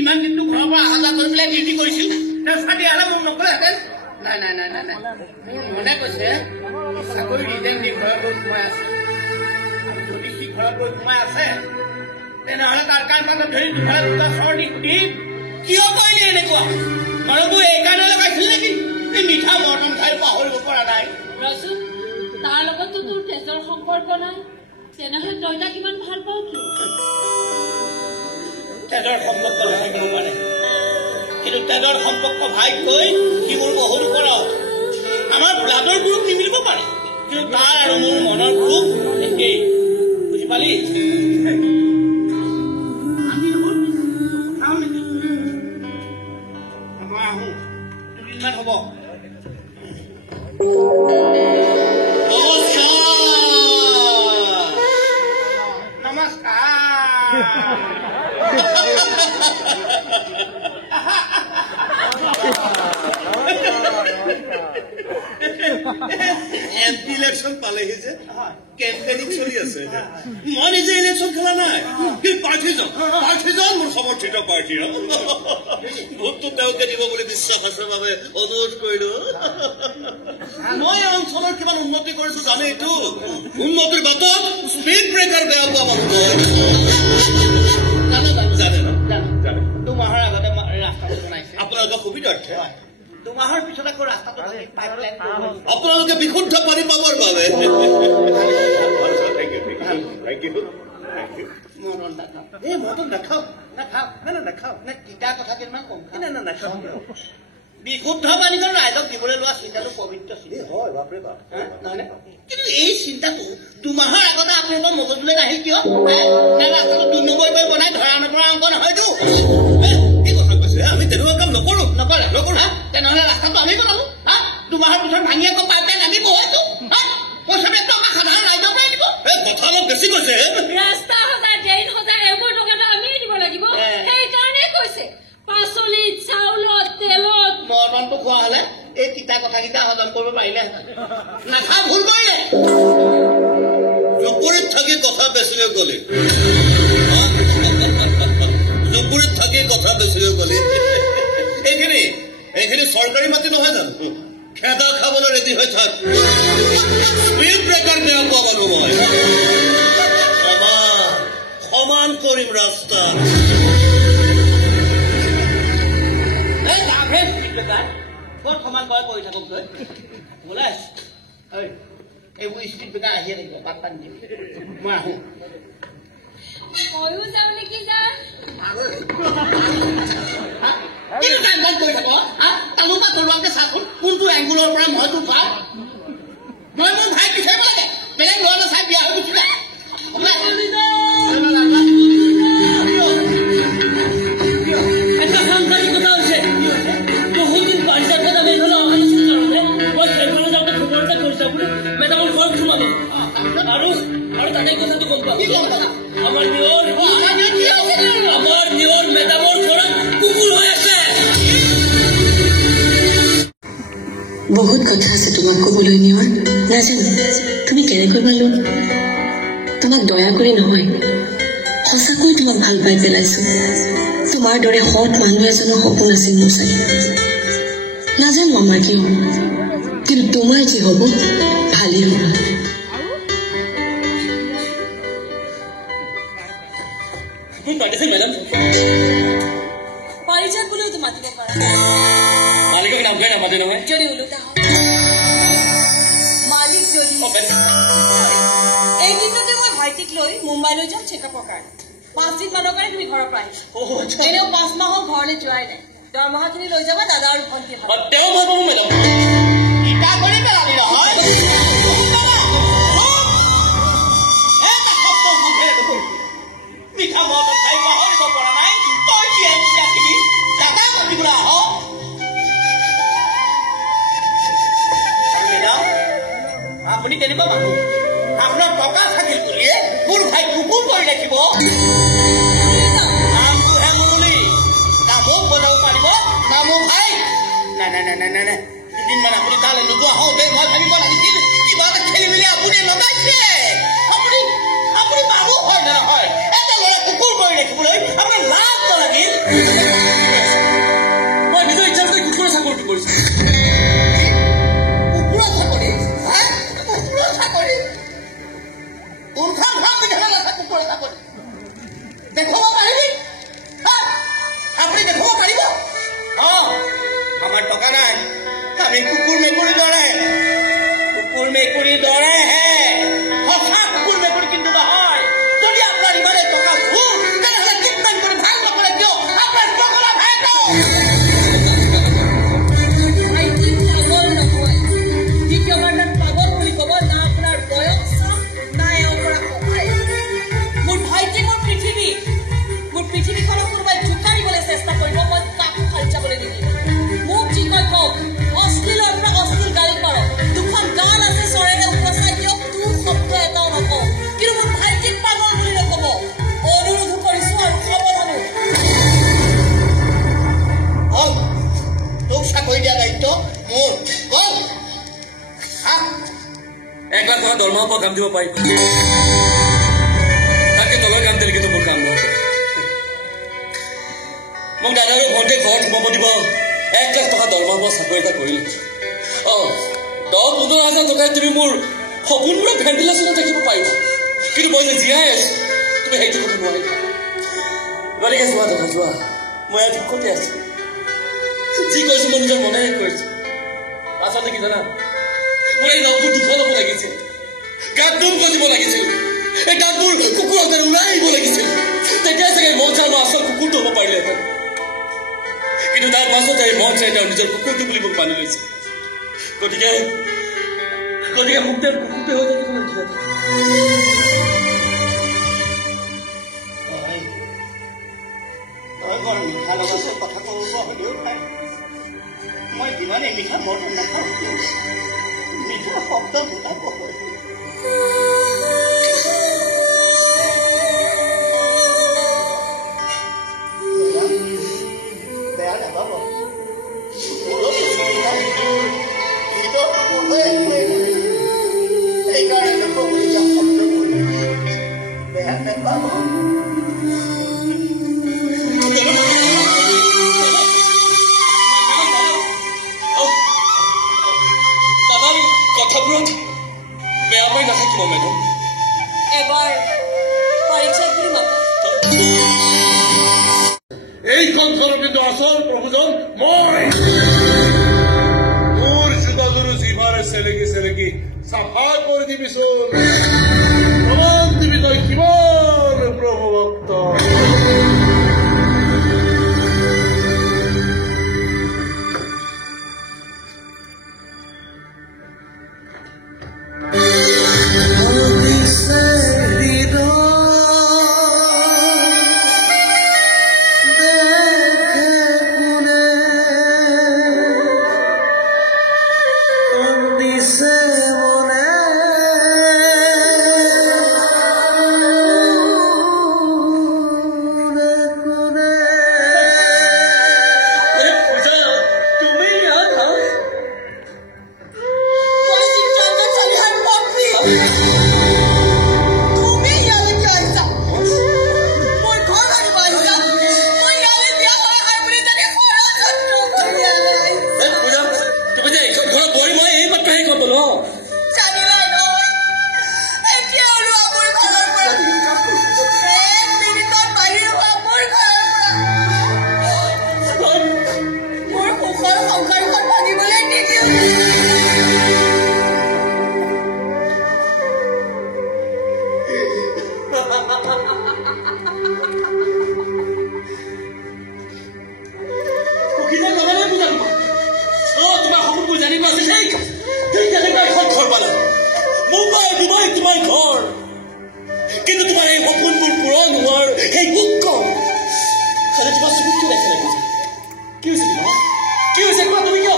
ইমান দিনটো ঘৰৰ পৰা অহা যোৱা কৰি পেলাই ডিউটি কৰিছিল চাকৰি আলা মোক নকলেহেঁতেন নাই নাই নাই নাই নাই মোৰ মনে কৈছে চাকৰি ৰিজেন দি ঘৰত গৈ সোমাই আছে আৰু যদি সি ঘৰত গৈ সোমাই আছে তেনেহ'লে তাৰ কাৰ মাজত ধৰি দুটা চৰ দি সুধি কিয় কৰিলে এনেকুৱা ঘৰতো এইকাৰণে লগাইছিল নেকি এই মিঠা মৰ্টন খাই পাহৰিব পৰা নাই ৰচোন তাৰ লগততো তোৰ তেজৰ সম্পৰ্ক নাই তেনেহ'লে তই তাক ইমান ভাল পাৱ কি তেজৰ সম্পৰ্ক নাথাকিব পাৰে কিন্তু তেজৰ সম্পৰ্ক ভাইকৈ সি মোৰ বহুত ওপৰত আমাৰ ব্লাডৰ গ্ৰুপ নিমিলিব পাৰে কিন্তু তাৰ আৰু মোৰ মনৰ গ্ৰুপ একেই বুজি পালি আমি মই আহোঁ দুদিনমান হ'ব এমপি ইলেকশন পালেহি যে কেম্পেইনিং চলি আছে মই নিজে ইলেকশন খেলা নাই প্ৰাৰ্থীজন মোৰ সমৰ্থিত প্ৰাৰ্থী ভোটটো তেওঁকে দিব বুলি বিশ্বাস আছে বাবে অনুৰোধ কৰিলো মই অঞ্চলৰ কিমান উন্নতি কৰিছো জানেইতো উন্নতিৰ বাটত স্পীড ব্ৰেকাৰ বেয়া পোৱা মানুহ জানে দুমাহৰ আগতে ৰাস্তাটো বনাইছে আপোনালোকৰ সুবিধাৰ্থে দুমাহৰ পিছত আকৌ ৰাস্তাটো পাইপলাইন আপোনালোকে বিশুদ্ধ পানী পাবৰ বাবে মটন নাখাওঁ নাখাওঁ না নাখাওঁ না তিতা কথা কেইটামান কম খাওঁ না নাখাওঁ বিশুদ্ধ পানীকণ ৰাইজক দিবলৈ লোৱা চিন্তাটো পবিত্ৰ চিন্তা হয় বাপৰে বাপ নহয়নে? কিন্তু এই চিন্তাটো দুমাহৰ আগতে আপোনালোকৰ মগজুলৈ নাহিল কিয়? ৰাস্তাটো 2 নম্বৰ কৰি বনাই ধৰা নপৰা অংক নহয়তো। কি কথা কৈছে? আমি তেনেকুৱা কাম নকৰো নকৰে তেনেহ'লে ৰাস্তাটো আমি বনালো। 2 মাহৰ পিছত ভাঙি আকৌ পাইপলাইন আমি বহাইছো। পইচা বেগটো আমাৰ সাধাৰণ ৰাইজৰ পৰাই দিব। কথা অলপ বেছি কৈছে ৰাস্তা সজা ড্ৰেইন সজা এইবোৰ টকাটো আমিয়ে দিব লাগিব। সেইকাৰণেই কৈছে পাচলিত চাউলত তেলত মৰ্টনটো খোৱা হলে এই তিতা কথাকেইটা হজম কৰিব পাৰিলে নাখা ভুল কৰিলে। জুপুৰীত থাকি কথা বেছিলৈ গ'লে জুপুৰীত থাকি কথা বেছিলৈ গ'লে এইখিনি চৰকাৰী মাটি নহয় জানো? খেদা খাবলৈ ৰেডি হৈ থাক। স্পীড ব্ৰেকাৰ বেয়া পোৱা মানুহ মই সমান কৰিম ৰাস্তা। ক'ত সমান কৰে কৰি থাকক তই বোলে এইবোৰ ষ্ট্ৰীট বেকাৰ আহিয়ে থাকিব পাত পানী দিবি মই আহোঁ। ময়ো যাওঁ নেকি যাম কৰি থাক তালো বা তলুৱাকে চাচোন কোনটো এংগুলৰ পৰা মই তোৰ পাওঁ। মই মোৰ ভাই বিচাৰিব লাগে বেলেগ ল'ৰা নাচাই বিয়া হৈ গুচি যায়। এটা সাংবাদিকতা হৈছে বহুত দিন পাঞ্জাবত আমি ধৰা মই সেইফালে যাওঁতে খবৰ এটা কৰিছা বোলে মেডামৰ ঘৰত সোমালো আৰু তাতে কথাটো গম পাওঁ আমাৰ নিয়ৰ মেডামৰ ঘৰত কুকুৰ হৈ আছে। বহুত কথা আছে তোমাক ক'বলৈ নিয়ৰ নাজানো তুমি কেনেকৈ পালো তোমাক দয়া কৰি নহয় সঁচাকৈ তোমাক ভাল পাই পেলাইছো। তোমাৰ দৰে সৎ মানুহ এজনৰ সপোন আছিল মোৰ চাগে নাজানো আমাৰ কি হ'ব কিন্তু তোমাৰ যি হ'ব ভালেই হ'ব। মেডাম পাৰিজাত বুলিও মাতিব পাৰা মালিকক নামকৈ নামাতে নহয় যদি ওলোটা হয় মালিক যদি এইদিনতে মই ভাইটিক লৈ মুম্বাইলৈ যাম চেকআপৰ কাৰণে 5 দিন মানৰ কাৰণে তুমি ঘৰৰ পৰা আহিছা এনেও 5 মাহ হ'ল ঘৰলৈ যোৱাই নাই। দৰমহাখিনি লৈ যাবা দাদা আৰু ভণ্টি তেওঁ ভাল পাব মেডাম ইটা কৰি পেলাবি নহয় মিঠা মদ খাই পাহৰিব পৰা নাই তই কি দাদা মাতিবলৈ আহ। আপুনি কেনেকুৱা মানুহ আপোনাৰ টকা থাকিল বুলিয়ে মোৰ ভাই কুকুৰ কৰি ৰাখিব। নামটোহে মুৰলী নামো বজাব পাৰিব নামো ভাই নাই নাই নাই নাই নাই নাই 2 দিনমান আপুনি তালৈ নোযোৱা হওঁতে মই ভাবিব লাগিছিল কিবা এটা খেলি মেলি আপুনি লগাইছে। আপুনি বাবু হয় নে নহয়? এটা ল'ৰা কুকুৰ কৰি ৰাখিবলৈ আপোনাৰ লাজ নালাগিল? মই নিজৰ ইচ্ছামতে কুকুৰৰ চাকৰিটো কৰিছো। কুকুৰৰ চাকৰি কুকুৰৰ চাকৰি কোনখন ঘৰ দেখাব আছে কুকুৰৰ চাকৰি দেখুৱাব পাৰিবি? আপুনি দেখুৱাব পাৰিব? আমাৰ টকা নাই আমি কুকুৰ মেকুৰী দৰে হে সঁচা কুকুৰ মেকুৰী কিন্তু নহয়। যদি আপোনাৰ ইমানে টকা ভুল তেনেহ'লে ট্ৰিটমেণ্ট কৰি ভাল নকৰে কিয় আপোনাৰ টকা ভাই ভাইটি পাগল নহয় দ্বিতীয়বাৰ তাক পাগল বুলি ক'ব না আপোনাৰ বয়স না এওঁৰ পৰা সহায়। মোৰ ভাইটি মোৰ পৃথিৱীখনক কোনোবাই জোকাৰিবলৈ চেষ্টা কৰিব মই কাকো খালি যাবলৈ নিদিম। মোক যি কয় কওক অশ্লীলৰ পৰা অশ্লীল গালি কৰক 2খন গান আছে চৰাইৰে উপচাই দিয়ক তোৰ শব্দ এটাও নকওঁ কিন্তু মোৰ ভাইটিক পাগল বুলি নক'ব। অনুৰোধ কৰিছো আৰু সাৱধানো। তোক চাকৰি দিয়া দায়িত্ব মোৰ। 1 লাখ টকা দৰমহা পৰা কাম দিব পাৰিম তাকে তলৰ কাম তেনেকৈ মোৰ কাম নহ'ব। মোক দাদাৰে ভণ্টিয়ে ঘৰত সোমাব দিব 1 লাখ টকা দৰমহা পৰা চাকৰি এটা কৰিলে 10-15 হাজাৰ টকাই তুমি মোৰ সপোনবোৰক ভেণ্টিলেশ্যনত ৰাখিব পাৰিবা কিন্তু মই যে জীয়াই আছো তুমি সেইটো কৰিব নোৱাৰিবা। গতিকে যোৱা দাদা যোৱা মই আজি ক'তে আছো যি কৈছো মই নিজৰ মনেৰে কৰিছো। আচলতে কি জানা মোৰ এই ৰংবোৰ দুখ ল'ব লাগিছিল গাত দুখ কৰিব লাগিছিল এই গাতবোৰ কুকুৰৰ কাৰণে ওলাই আহিব লাগিছিল তেতিয়া চাগে মন চাই মই আচল কুকুৰটো হ'ব পাৰিলেহেঁতেন। কিন্তু তাৰ পাছত এই মন চাই তেওঁ নিজৰ কুকুৰটো বুলি মোক মানি লৈছে গতিকে মোক তেওঁ কুকুৰটো হৈ থাকিব তই বৰ মিঠা লগাইছে কথা ক'ব হ'লেও পাই মই যিমানে মিঠা মৰম নাখাওঁ মিঠা শব্দ বুজাব বেয়া নাপাব সেইকাৰণে বেয়া নাপাব কথাবোৰত বেয়া পাই নাথাকিব মেডাম এবাৰ পাৰিছা বুলি মাতা এই সংসাৰৰ কিন্তু আচল প্ৰভুজন মই তোৰ যোগাযোগৰ জিভাৰে চেলেকি চাফা কৰি দিবিচোন প্ৰমাণ দিবি তই কিমান প্ৰভু ভক্ত কিন্তু তোমাৰ এই সপোনবোৰ পূৰণ হোৱাৰ সেই দুঃখ তোমাৰ চকুত কি হৈছে কি হৈছে কিবা তুমি কিয়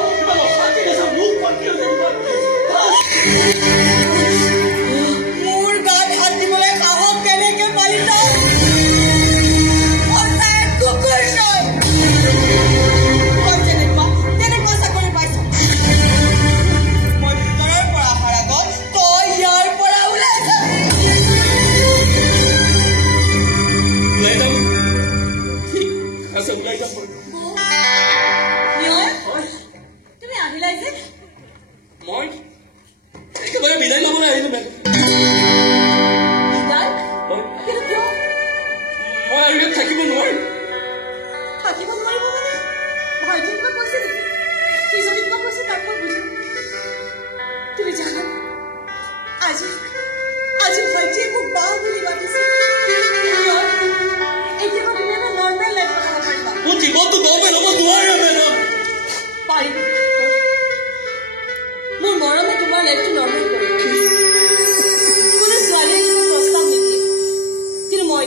মোৰ গাত হাত দিবলৈ সাহস কেনেকে পালি তই তেনেকুৱা চাকৰি পাইছ মই ভিতৰৰ পৰা অহাৰ আগত তই ইয়াৰ পৰা ওলাই যাবি তুমি আহিলাই যে মই একেবাৰে বিদায় ল'বলৈ আহিলো মেম মই আৰু ইয়াত থাকিব নোৱাৰিম থাকিব নোৱাৰিব মানে ভাইটি কিবা কৈছে নেকি সি যদি কিবা কৈছে তাক মই বুজিম তুমি জানা আজি ভাইটিয়ে মোক বা বুলি মাতিছে এতিয়া তুমি এটা নৰ্মেল লাইফ বনাব পাৰিবা মোৰ জীৱনটো নৰ্মেল হ'ব নোৱাৰে মেডাম পাৰিব মোৰ মৰমে তোমাৰ লাইফটো নৰ্মেল কৰি কোনো ছোৱালীয়ে তোমাক প্ৰস্তাৱ নিদিয়ে কিন্তু মই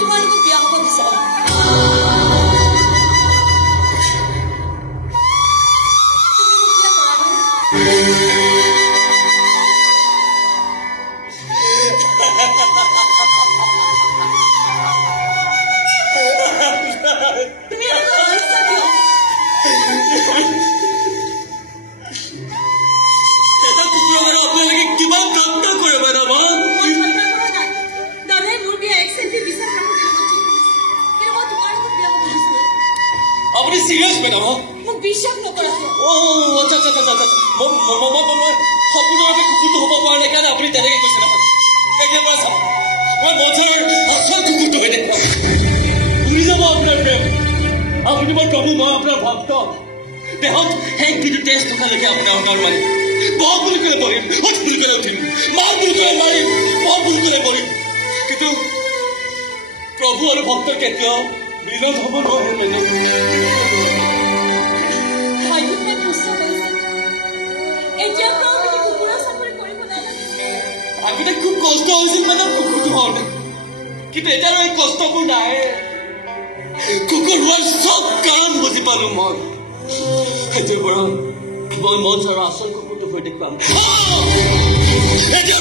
তোমাৰ লগত বিয়া হ'ব বিচাৰোঁ তুমি এটা সমস্যা কিয় এটা কুকুৰৰ কাৰণে আপোনালোকে কিমান কামটা কৰে মেডাম দাদাই মোৰ বিয়া একচেণ্টি বিচাৰ কিন্তু মই তোমাৰ লগত বিয়া হ'ব বিচাৰোঁ আপুনি চিৰিয়াছ মেডাম মোক বিশ্বাস নকৰা আচ্ছা সপোনৰকে কুকুৰটো হ'ব পৰা নাই কাৰণে আপুনি তেনেকে কৈছে নহয় একেবাৰে চাব মই মজৰ আচল কুকুৰটো হৈ দেখুৱাম ঘূৰি যাব আপোনাৰ প্ৰেম আপুনি মই প্ৰভু মই আপোনাৰ ভক্ত দেহত শেষ কিন্তু তেজ থকালৈকে আপোনাৰ অনাৰ মাৰিম বৰ বুলি ক'লে মৰিম হঠ বুলি ক'লে উঠিম মাৰ বুলি ক'লে মাৰিম বৰ বুলি ক'লে মৰিম কিন্তু প্ৰভু আৰু ভক্ত কেতিয়াও বিনত হ'ব নোৱাৰে মেডাম ভাইটিহঁতে সুস্থ হৈছে এতিয়াৰ পৰা আপুনি কুকুৰৰ চাকৰি কৰিব নালাগে আগতে খুব কষ্ট হৈছিল মেডাম কুকুৰটো হওঁতে কিন্তু এতিয়া আৰু এই কষ্টবোৰ নাই কুকুৰ হোৱাৰ চব কাৰণ বুজি পালো মই সেইটোৰ পৰা মই মঞ্চ আৰু আচল কুকুৰটো হৈ দেখুৱাম এতিয়া